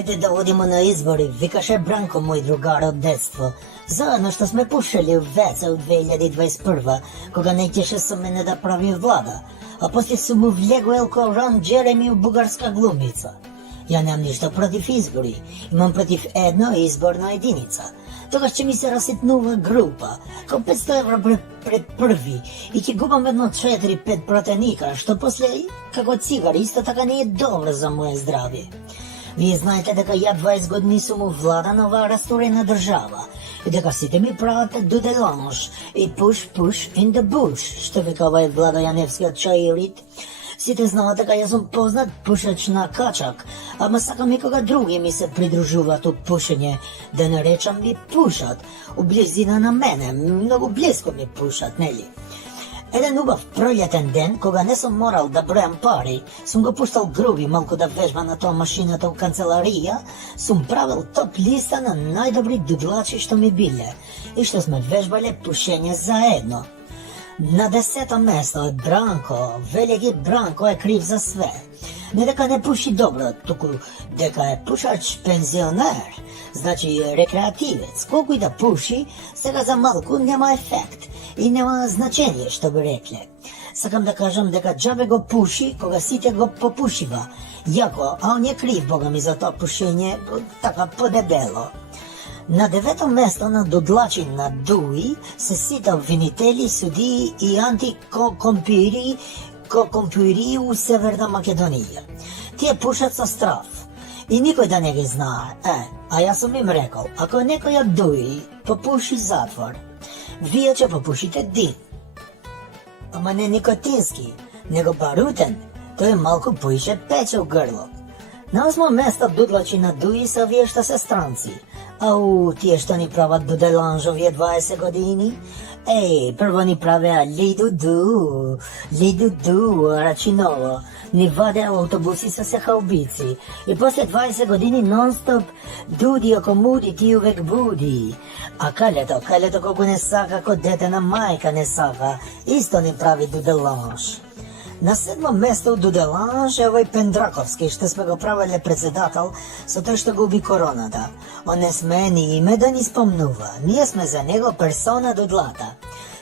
Ajde da odimo na izbori, vikаше Branko, moj drugar od detstva. Zajedno što sme pušili u WC u 2021. Koga najtješe su mene da pravi vlada. A poslije su mu vljegu Elko Ron Jeremy, bugarska glumica. Ja nemam ništa protiv izbori, imam protiv jedno izborna jedinica. Toga će mi se rasitnuva grupa, kao 500 evra pred prvi, i ti gubam jedno 4-5 protenika, što poslije, kako cigar, isto tako nije dobro za moje zdravje. Vi znajte дека ja 20 godini sam u vlada nova rasturena država i дека sите ми правите дуделанж и push in the bush, što vika ovaj Vlada Janevski od Čajirit. Sите знаат дека јас сум познат пушач на качак, ама сакам и кога други ми се придружуваат у пушење, да не речам ми пушат, у близина на мене, многу близко ми пушат, нели? Еден убав пролетен ден, кога не сум морал да бројам пари, сум го пуштал Груби малку да вежба на тоа машината у канцеларија, сум правил топ листа на најдобри дудлачи што ми биле и што сме вежбале пушење заедно. На 10-то место е Бранко, велики Бранко е крив за све. Не дека не пуши добро, туку дека е пушач пензионер, значи рекреативец. Колку и да пуши, сега за малку нема ефект и нема значење, што би рекле. Сакам да кажам дека џабе го пуши, кога сите го попушива. Јако, а он е крив, бога ми, за тоа пушење, така подебело. На 9-то место на додлачи на Дуи се сите обвинители, судии и антикомпири у Северна Македонија. Тие пушат со страф и никој да не ги знае. А јас сум им рекол, ако некој од Дуи попуши затвор, вие ќе попушите дим. Ама не никотински, него барутен, тој малку поише пече у грло. На 8-то место дудлачи на Дуи се овие што се странци. Ау, тие што ни прават дуделанж овие 20 години? Прво ни правеа лиду-ду, рачиново, ни вадеа автобуси со сехаубици. И после 20 години нон-стоп дуди око муди, ти увек буди. А калето колку не сака, ко дете на мајка не сака, исто ни прави дуделанж. На 7-то место у дуделанж е овој Пендраковски, што сме го правеле председател со тој што губи короната. Он не смее ни име да ни спомнува. Ние сме за него персона дудлата.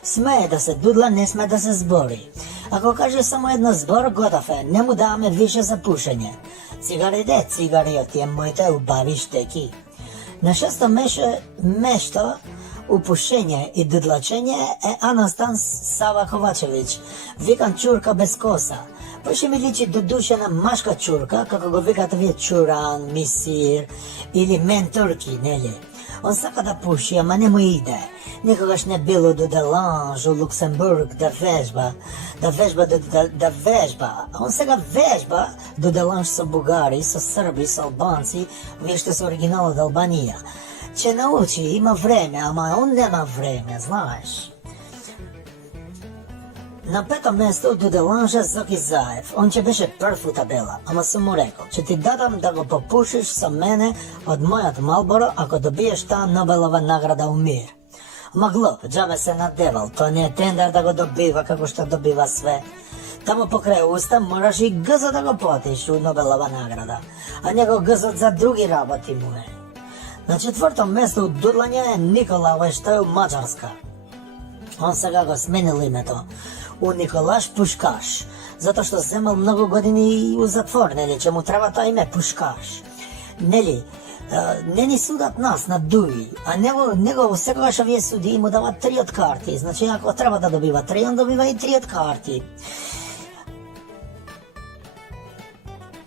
Смее да се дудла, не сме да се збори. Ако каже само едно збор, готов е, не му даваме више за пушење. Цигари од тие моите убави штеки. На 6-то место у пушење и дудлачење е Анастан Сава Ковачевиќ, викан чурка без коса. Поше ми личи до душена машка чурка, како го викат вие чуран, мисир или мен турки, нели? Он сака да пуши, ама не му иде. Никогаш не било до Деланж у Луксембург да вежба. А он сега вежба до Деланж со бугари, со срби, со албанци, вие што се оригинал од Албанија. Че научи, има време, ама он нема време, знаеш. На 5-то место до Деланжа Зоки Заев. Он ќе беше прв у табела, ама сум му рекол, че ти дадам да го попушиш со мене од мојот Малборо ако добиеш таа Нобелова награда у мир. Ама глуп, џабе се надевал, тоа не е тендер да го добива како што добива све. Тамо покрај уста мораш и гзот да го платиш у Нобелова награда, а него гзот за други работи му е. На 4-то место у дудлање е Никола, овој што е у Маđarска. Он сега го сменил името у Николаш Пушкаш, затоа што земал многу години у затвор, нели, че му треба тоа име Пушкаш. Нели, не ни судат нас на Дуи, а него секогаш овие суди му дават 3 од карти, значи ако треба да добива 3, он добива и 3 од карти.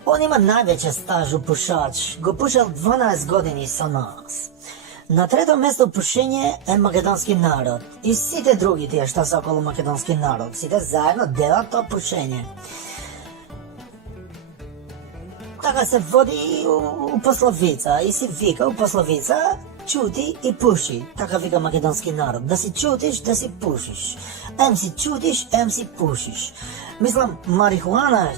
Он има највеќе стаж у пушач, го пушал 12 години со нас. На 3-то место пушење е македонски народ и сите други тие што се околу македонски народ, сите заедно делат тоа пушење. Така се води у пословица и си вика у пословица чути и пуши, така вика македонски народ, да си чутиш, да си пушиш. Ем си чутиш, ем си пушиш. Мислам, марихуана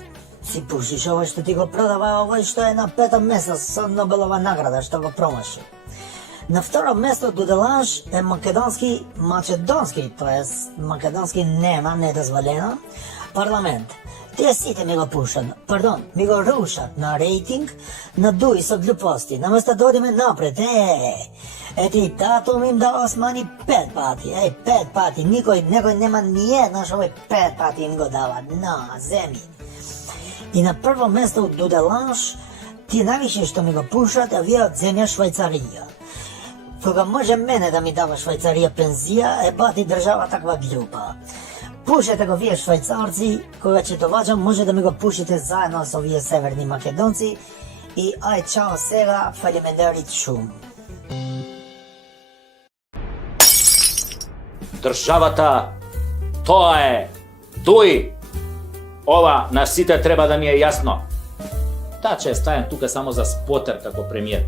си пушиш, овој што ти го продава, овој што е на 5-то место со Нобелова награда, што го промаши. На 2-то место дуделанж е македонски, тоа е македонски нема, недозволено, парламент. Тие сите ми го пушат, ми го рушат на рейтинг, на дуи со глупости, наместо да одиме напред, Ети татум им дава смани 5 пати, 5 пати, некој нема ни една што 5 пати им го дава, на, земи. И на прво место од Дуделанш, ти највише што ми го пушат, а вие од земја Швајцарија. Кога може мене да ми дава Швајцарија пензија, бати држава таква глупа. Пушете го вие швајцарци, кога ќе доваѓам, може да ми го пушите заедно со вие северни македонци и чао сега, фалимендерит шум. Државата, тоа е Дуи. Ова на сите треба да ми е јасно. Таа че ставам тука само за спотер како премиер.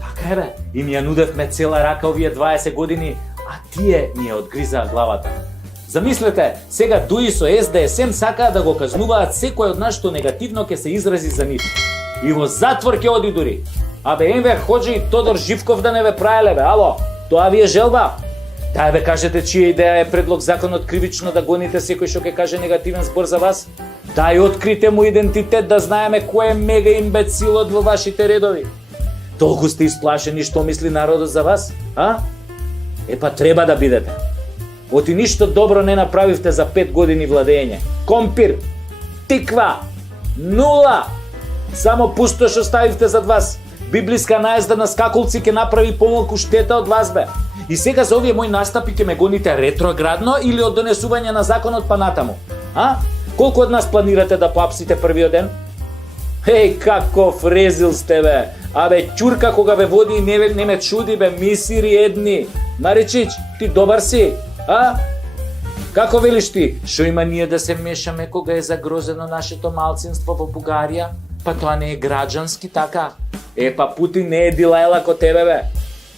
Така е бе, и ми ја нудевме цела рака овие 20 години, а тие ми ја одгризаа главата. Замислете, сега Дуи со СДСМ сакаат да го казнуваат секој од нас што негативно ќе се изрази за нив. И во затвор ќе оди дури. Абе Енвер Хоџи и Тодор Живков да не ве праеле бе, ало, тоа ви е желба? Дај бе кажете чија идеја е предлог законот кривично да гоните секој што ќе каже негативен збор за вас? Дај открите му идентитет да знаеме кој е мега имбецилот во вашите редови. Толку сте исплашени што мисли народот за вас, а? Епа треба да бидете. Оти ништо добро не направивте за 5 години владење. Компир, тиква, нула. Само пустош оставивте зад вас. Библиска наезда на скакулци ќе направи помалку штета од вас бе. И сега за овие мои настапи ќе ме гоните ретроградно или од донесување на законот па натаму? А? Колку од нас планирате да поапсите првиот ден? Каков резил сте бе. Абе ќурка кога ве води и не ме чуди бе, мисири едни. Маричич, ти добар си? А? Како велиш ти? Шо има ние да се мешаме кога е загрозено нашето малцинство во Бугарија? Па тоа не е граѓански така. Па Путин не е дилајла ко тебе бе.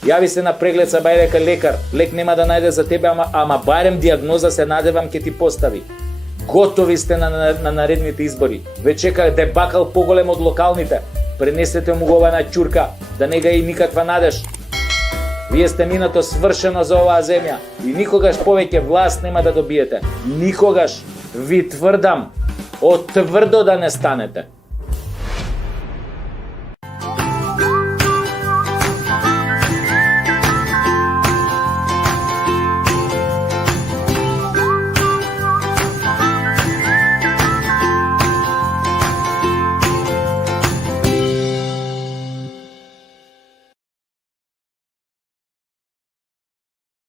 Јави се на преглед са бајде кај лекар. Лек нема да најде за тебе, ама барем диагноза се надевам ке ти постави. Готови сте на наредните избори. Ве чека дебакал поголем од локалните. Пренесете му го ова на ќурка, да не га и никаква надеж. Вие сте минато свршено за оваа земја и никогаш повеќе власт нема да добиете. Никогаш. Ви тврдам, од тврдо да не станете.